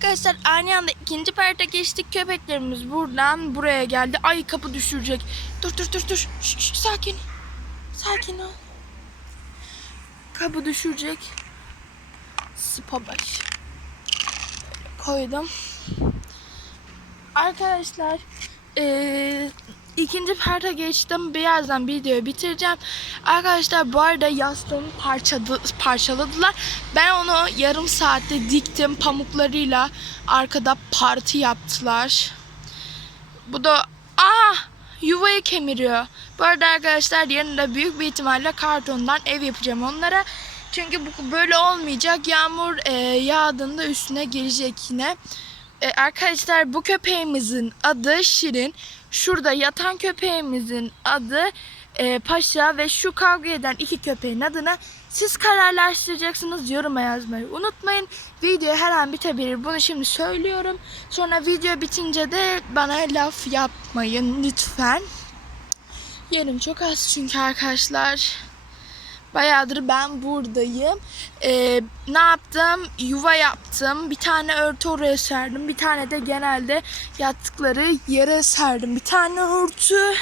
Arkadaşlar aynı anda ikinci parta geçtik. Köpeklerimiz buradan buraya geldi. Ay kapı düşürecek. Dur dur dur dur. Şş, şş, sakin. Sakin ol. Kapı düşürecek. Spa baş. Koydum. Arkadaşlar eee ikinci parta geçtim. Birazdan videoyu bitireceğim. Arkadaşlar bu arada yastığımı parçadı, parçaladılar. Ben onu yarım saatte diktim pamuklarıyla. Arkada parti yaptılar. Bu da aa yuvayı kemiriyor. Bu arada arkadaşlar yarın da büyük bir ihtimalle kartondan ev yapacağım onlara. Çünkü bu böyle olmayacak. Yağmur e, yağdığında üstüne gelecek yine. E, arkadaşlar bu köpeğimizin adı Şirin. Şurada yatan köpeğimizin adı e, Paşa ve şu kavga eden iki köpeğin adına siz kararlaştıracaksınız. Yoruma yazmayı unutmayın. Video her an bitebilir. Bunu şimdi söylüyorum. Sonra video bitince de bana laf yapmayın lütfen. Yerim çok az çünkü arkadaşlar. Bayağıdır ben buradayım. Ee, ne yaptım? Yuva yaptım. Bir tane örtü oraya serdim. Bir tane de genelde yattıkları yere serdim. Bir tane örtü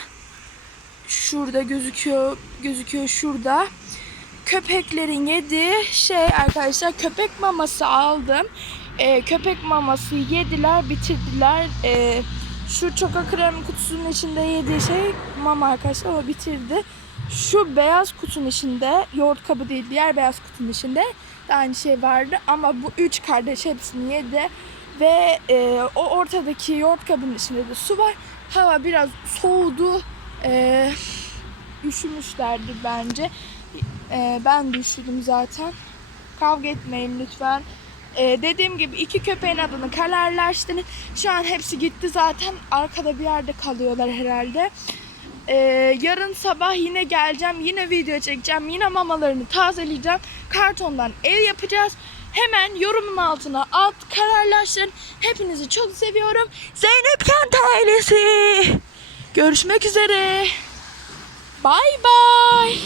şurada gözüküyor. Gözüküyor şurada. Köpeklerin yediği şey arkadaşlar köpek maması aldım. Ee, köpek maması yediler, bitirdiler. Ee, şu çoka krem kutusunun içinde yediği şey mama arkadaşlar o bitirdi. Şu beyaz kutunun içinde yoğurt kabı değil diğer beyaz kutunun içinde de aynı şey vardı ama bu üç kardeş hepsini yedi ve e, o ortadaki yoğurt kabının içinde de su var. Hava biraz soğudu. E, üşümüşlerdir bence. E, ben de üşüdüm zaten. Kavga etmeyin lütfen. E, dediğim gibi iki köpeğin adını kararlaştırın. Şu an hepsi gitti zaten. Arkada bir yerde kalıyorlar herhalde. Ee, yarın sabah yine geleceğim. Yine video çekeceğim. Yine mamalarını tazeleyeceğim. Kartondan ev yapacağız. Hemen yorumun altına alt kararlaştırın. Hepinizi çok seviyorum. Zeynep Kent ailesi. Görüşmek üzere. Bye bye.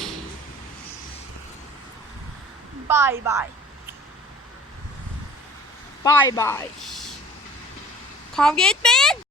Bye bye. Bye bye. Kavga etmeyin.